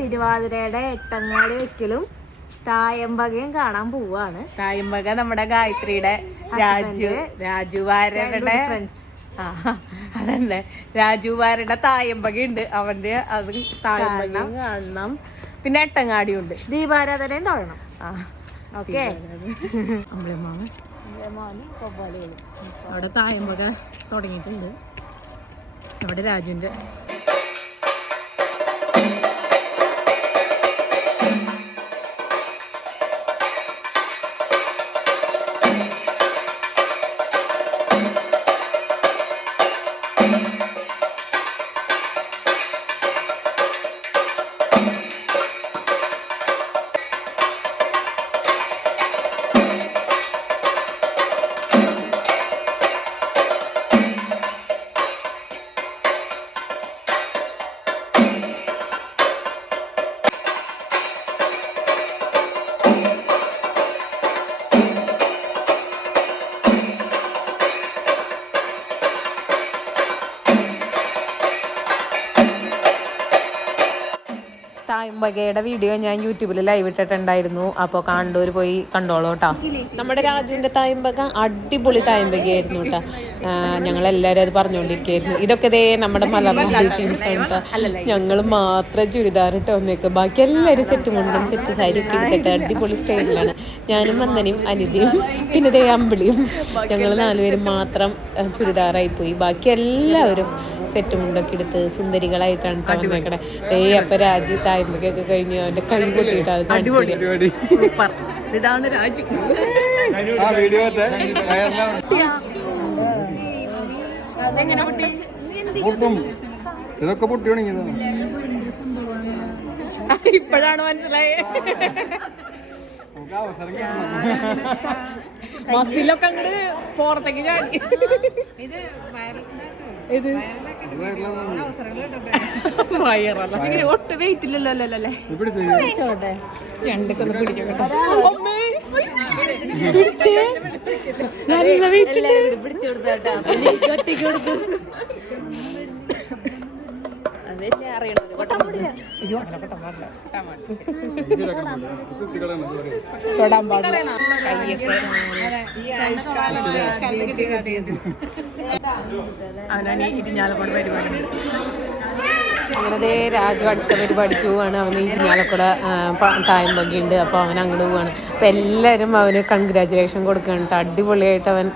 തിരുവാതിരയുടെ എട്ടങ്ങാടി വെക്കലും തായമ്പകയും കാണാൻ പോവാണ്. തായമ്പക നമ്മുടെ ഗായത്രിയുടെ രാജു രാജുവാരുടെ ഫ്രണ്ട്സ് ആ രാജു രാജുവാരുടെ തായമ്പക ഉണ്ട് അവന്റെ അത് തായമ്പക കാണണം. പിന്നെ എട്ടങ്ങാടി ഉണ്ട് ദീപാരാധനയും തൊഴണം. ഓക്കെ. അവിടെ തായമ്പക തുടങ്ങിയിട്ടുണ്ട്. അവിടെ രാജുവിന്റെ തായമ്പകയുടെ വീഡിയോ ഞാൻ യൂട്യൂബിൽ ലൈവ് ഇട്ടിട്ടുണ്ടായിരുന്നു. അപ്പോൾ കണ്ടൂർ പോയി കണ്ടോളൂ കേട്ടോ നമ്മുടെ രാജുവിന്റെ തായ്മക അടിപൊളി തായ്മ്പകയായിരുന്നു ഞങ്ങൾ എല്ലാരും അത് പറഞ്ഞുകൊണ്ടിരിക്കുകയായിരുന്നു ഇതൊക്കെ ദേ നമ്മുടെ മലർവാടി ടീംസ് ഞങ്ങൾ മാത്രം ചുരിദാർ ഇട്ട് വന്നേക്ക്. ബാക്കി എല്ലാവരും സെറ്റ് മുണ്ടും സെറ്റ് സാരി ഒക്കെ എടുത്തിട്ട് അടിപൊളി സ്റ്റൈലിലാണ് ഞാനും വന്ദനയും അനിതയും പിന്നെ ദേ അമ്പിളിയും. ഞങ്ങൾ നാലുപേരും മാത്രം ചുരിദാറായി പോയി. ബാക്കി എല്ലാവരും സെറ്റ് മുണ്ടൊക്കെ എടുത്ത് സുന്ദരികളായിട്ടാണ് ട്ടോ വന്നേക്കണേ ദേ അപ്പൊ രാജി തായ്മക്കൊക്കെ കഴിഞ്ഞ് അവന്റെ കൈ പൊട്ടിയിട്ട് അത് ഇതാണ് രാജു എങ്ങനെ പൊട്ടി? പൊട്ടും. ഇതൊക്കെ പൊട്ടിയാണെങ്കിൽ ഇപ്പോഴാണ് മനസ്സിലായത് അവസരം മസിലൊക്കെ അങ്ങോട്ട് പുറത്തേക്ക് ചാടി. ഇത് വയറല്ല. ഇങ്ങനെ ഒട്ട് വെയിറ്റ് ഇല്ലല്ലോ അല്ലേ ഇവിടെ ചോട്ടെ ചണ്ടൊക്കെ ഒന്ന് പിടിച്ചോട്ടെ പിടിച്ചേ. നല്ല വെയിറ്റ് പിടിച്ചു കൊടുത്തോട്ടോ ഒറ്റയ്ക്ക് കൊടുത്തു അറിയണത്. അങ്ങനെ കൊട്ടാൻ പാടില്ല കുട്ടികളെ തൊടാൻ പാടില്ല. കയ്യൊക്കെ അവനാണ് ഇരിഞ്ഞാലക്കൂടെ പരിപാടി അങ്ങനെ ദേ രാജു അടുത്ത പരിപാടിക്ക് പോവാണ്. അവന് ഇരിഞ്ഞാലക്കുട തായം ഉണ്ട് അപ്പോൾ അവൻ അങ്ങോട്ട് പോവാണ്. അപ്പോൾ എല്ലാവരും അവന് കൺഗ്രാജുലേഷൻ കൊടുക്കുകയാണ് കേട്ടോ അടിപൊളിയായിട്ട് അവൻ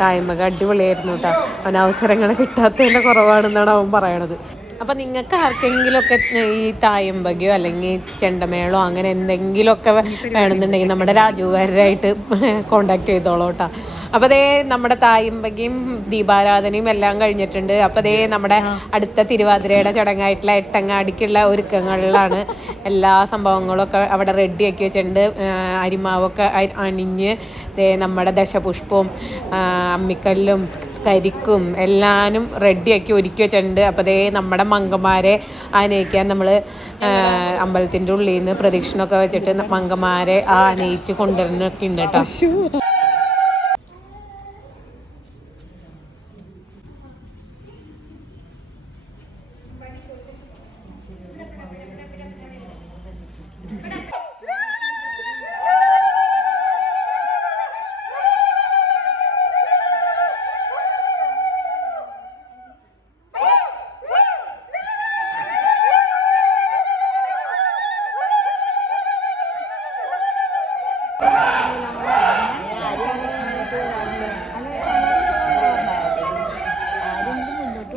തായ്മക അടിപൊളിയായിരുന്നു കേട്ടോ അവൻ അവസരങ്ങൾ കിട്ടാത്തതിന്റെ കുറവാണെന്നാണ് അവൻ പറയണത്. അപ്പം നിങ്ങൾക്ക് ആർക്കെങ്കിലുമൊക്കെ ഈ തായമ്പകയോ അല്ലെങ്കിൽ ചെണ്ടമേളോ അങ്ങനെ എന്തെങ്കിലുമൊക്കെ വേണമെന്നുണ്ടെങ്കിൽ നമ്മുടെ രാജുവാരായിട്ട് കോണ്ടാക്ട് ചെയ്തോളൂ കേട്ടോ. അപ്പോൾ അതേ നമ്മുടെ തായമ്പകയും ദീപാരാധനയും എല്ലാം കഴിഞ്ഞിട്ടുണ്ട്. അപ്പോൾ അതേ നമ്മുടെ അടുത്ത തിരുവാതിരയുടെ ചടങ്ങായിട്ടുള്ള എട്ടങ്ങാടിക്കുള്ള ഒരുക്കങ്ങളിലാണ് എല്ലാ സംഭവങ്ങളൊക്കെ അവിടെ റെഡിയാക്കി വെച്ചിട്ടുണ്ട്. അരിമാവൊക്കെ അണിഞ്ഞ് ദേ നമ്മുടെ ദശപുഷ്പവും അമ്മിക്കല്ലും കരിക്കും എല്ലാനും റെഡിയാക്കി ഒരുക്കി വെച്ചിട്ടുണ്ട്. അപ്പോൾ അതേ നമ്മുടെ മങ്കന്മാരെ ആനയിക്കാൻ നമ്മൾ അമ്പലത്തിന്റെ ഉള്ളിൽ നിന്ന് പ്രദക്ഷിണമൊക്കെ വെച്ചിട്ട് മങ്കന്മാരെ ആനയിച്ച് കൊണ്ടുവരുന്നൊക്കെ ഉണ്ട് കേട്ടോ.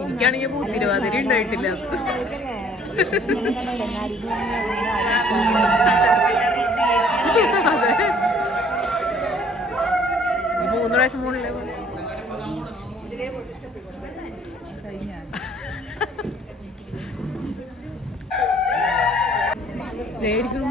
എനിക്കാണെങ്കിൽ പൂത്തിരുവാതിരി ഉണ്ടായിട്ടില്ല. മൂന്ന് പ്രാവശ്യം മുകളിലേ മേടിക്കണം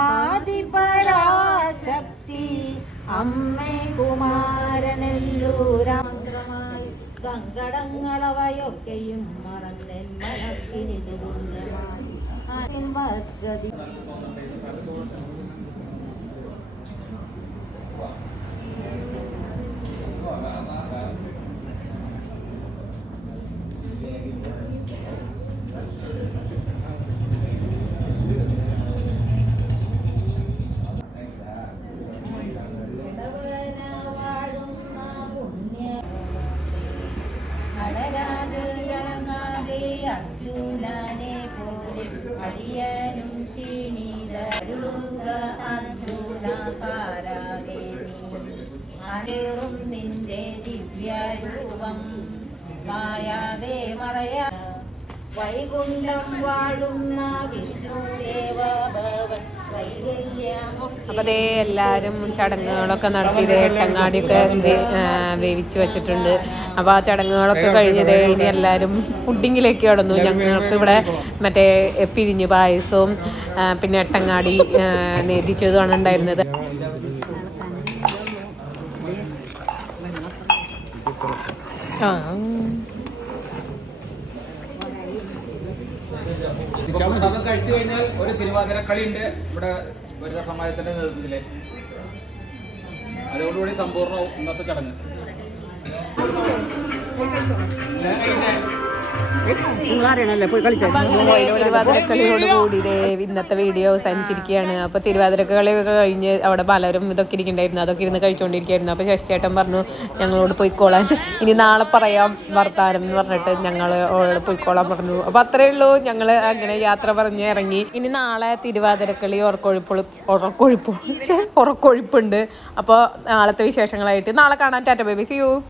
ആദിപരാശക്തി. അമ്മേ കുമാരനെല്ലൂരാന്ത്രമായി സങ്കടങ്ങളവയൊക്കെയും മറന്നെൻ മനസ്സിനിതു പുണ്യമായി അതിൽ അനേറും നിന്റെ ദിവ്യരൂപം മായാതെ മറയാ അപ്പോൾ അതേ എല്ലാവരും ചടങ്ങുകളൊക്കെ നടത്തിയത് എട്ടങ്ങാടിയൊക്കെ വേവിച്ചു വെച്ചിട്ടുണ്ട്. അപ്പോൾ ആ ചടങ്ങുകളൊക്കെ കഴിഞ്ഞത് ഇനി എല്ലാവരും ഫുഡിങ്ങിലേക്ക് കടന്നു. ഞങ്ങൾക്ക് ഇവിടെ മറ്റേ പിഴിഞ്ഞു പായസവും പിന്നെ എട്ടങ്ങാടി നേദിച്ചതുമാണ് ഉണ്ടായിരുന്നത്. ആ. പ്രസാദം കഴിച്ചു കഴിഞ്ഞാൽ ഒരു തിരുവാതിര കളി ഉണ്ട് ഇവിടെ വരുന്ന സമാജത്തിന്റെ നേതൃത്വത്തിൽ. അതോടുകൂടി സമ്പൂർണ ഇന്നത്തെ ചടങ്ങ്. പോയി തിരുവാതിരക്കളിയോട് കൂടി ദേ ഇന്നത്തെ വീഡിയോ അവസാനിച്ചിരിക്കുകയാണ് അപ്പൊ തിരുവാതിരക്കളിയൊക്കെ കഴിഞ്ഞ് അവിടെ പലരും ഇതൊക്കെ ഇരിക്കണ്ടായിരുന്നു. അതൊക്കെ ഇരുന്ന് കഴിച്ചുകൊണ്ടിരിക്കുകയായിരുന്നു അപ്പൊ ശശിചേട്ടൻ പറഞ്ഞു ഞങ്ങളോട് പോയിക്കോളാൻ. ഇനി നാളെ പറയാം വർത്താനം എന്ന് പറഞ്ഞിട്ട് ഞങ്ങൾ പോയിക്കോളാൻ പറഞ്ഞു. അപ്പൊ അത്രേ ഉള്ളൂ. ഞങ്ങൾ അങ്ങനെ യാത്ര പറഞ്ഞ് ഇറങ്ങി. ഇനി നാളെ തിരുവാതിരക്കളി ഉറക്കൊഴിപ്പൊ ഉറക്കൊഴിപ്പ് ഉറക്കൊഴിപ്പുണ്ട്. അപ്പൊ അപ്പോൾ നാളത്തെ വിശേഷങ്ങളായിട്ട് നാളെ കാണാൻ ടാറ്റ ബേബി സി യു.